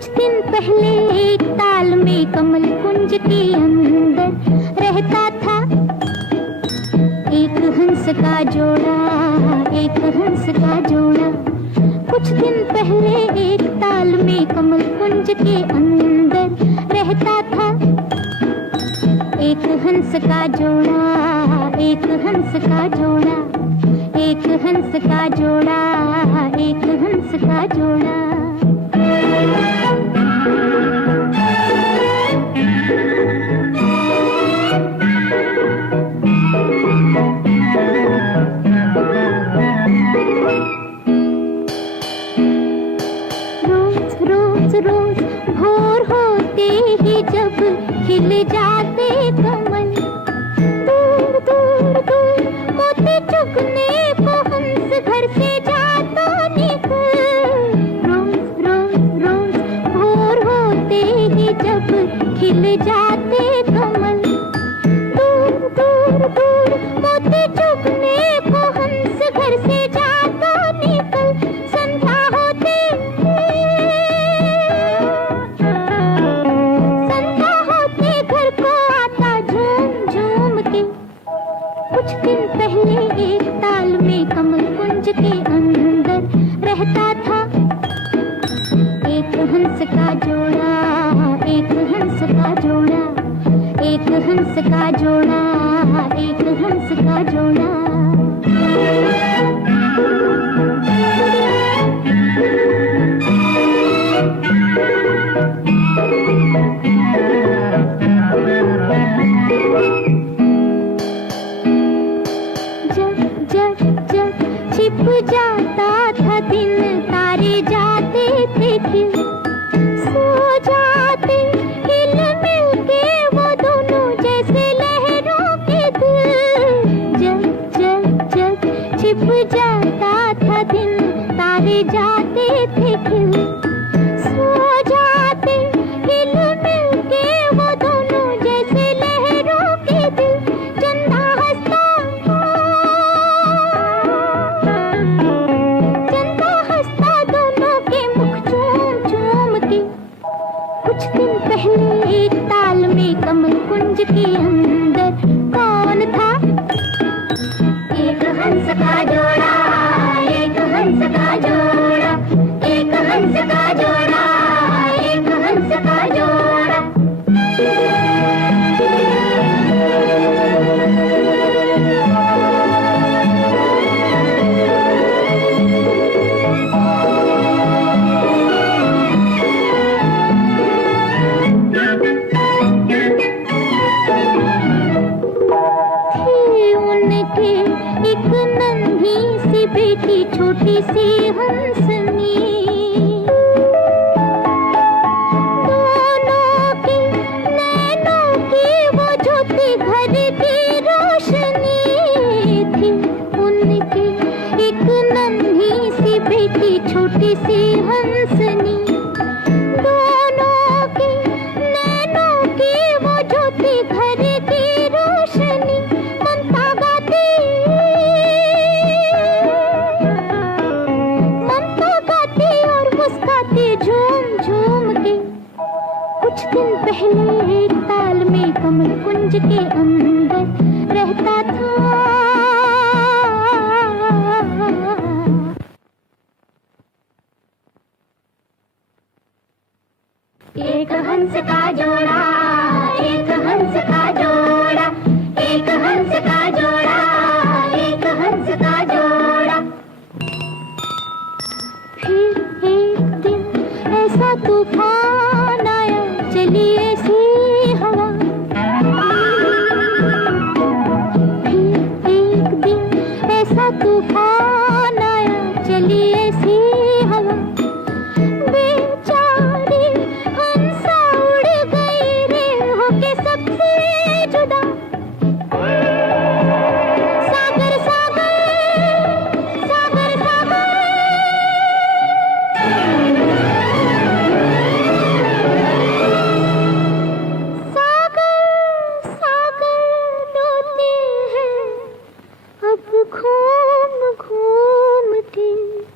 कुछ दिन पहले एक ताल में कमल कुंज के अंदर रहता था एक हंस का जोड़ा, एक हंस का जोड़ा। कुछ दिन पहले एक ताल में कमल कुंज के अंदर रहता था एक हंस का जोड़ा, एक हंस का जोड़ा, एक हंस का जोड़ा, एक हंस का जोड़ा। रोज रोज भोर होते ही जब खिल जाते कमल, दूर दूर दूर मोती चुगने को हंस घर से जाता निकल। रोज रोज रोज भोर होते ही जब खिल जाते कमल, दूर दूर दूर मोती चुगने को हंस घर से जाता निकल। संध्या होते घर को आता झूम झूम के। कुछ दिन पहले एक ताल में कमल कुंज के अंदर रहता था एक हंस का जोड़ा, एक हंस का जोड़ा, एक हंस का जोड़ा, एक हंस का जोड़ा। छिप जाता था दिन, तारे जाते थे खिल, सो जाते हिल मिल के वो दोनों जैसे लहरों के दिल। जग जग जग छिप जाता था दिन, तारे जाते थे खिल, सो जाते हिल मिल के वो दोनों जैसे लहरों के दिल। चंदा हंसता कुछ दिन पहले एक ताल में कमल कुंज के अंदर कौन था? एक हंस का जोड़ा, एक हंस का जोड़ा, एक हंस का जोड़ा, एक हंस का जोड़ा। एक नन्ही सी बेटी छोटी सी हंसनी, दोनों की नैनों की वो ज्योति घर की रोशनी थी उनकी। एक नन्ही सी बेटी छोटी सी हंसनी, दोनों की नैनों की वो ज्योति घर की रोशनी। ममता गाती और मुस्काती झूम झूम के। कुछ दिन पहले एक ताल में कमल कुंज के अंदर रहता था एक हंस का जोड़ा, एक हंस का जोड़ा, एक हंस का जोड़ा, एक हंस का जोड़ा। फिर एक दिन ऐसा तूफान